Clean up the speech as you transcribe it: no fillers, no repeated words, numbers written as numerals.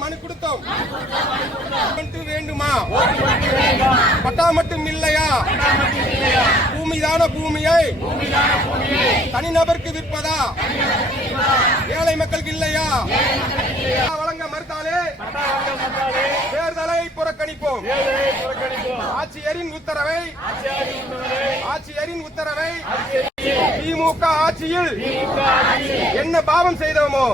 மனு கொடுத்தோம் வேண்டுமா? பட்டா மட்டும் இல்லையா? பூமிதான பூமியை தனிநபருக்கு விற்பதா? ஏழை மக்களுக்கு இல்லையா? வழங்க மறுத்தாலே தேர்தலை புறக்கணிப்போம். ஆட்சியரின் உத்தரவை திமுக ஆட்சியில் என்ன பாவம் செய்தோமோ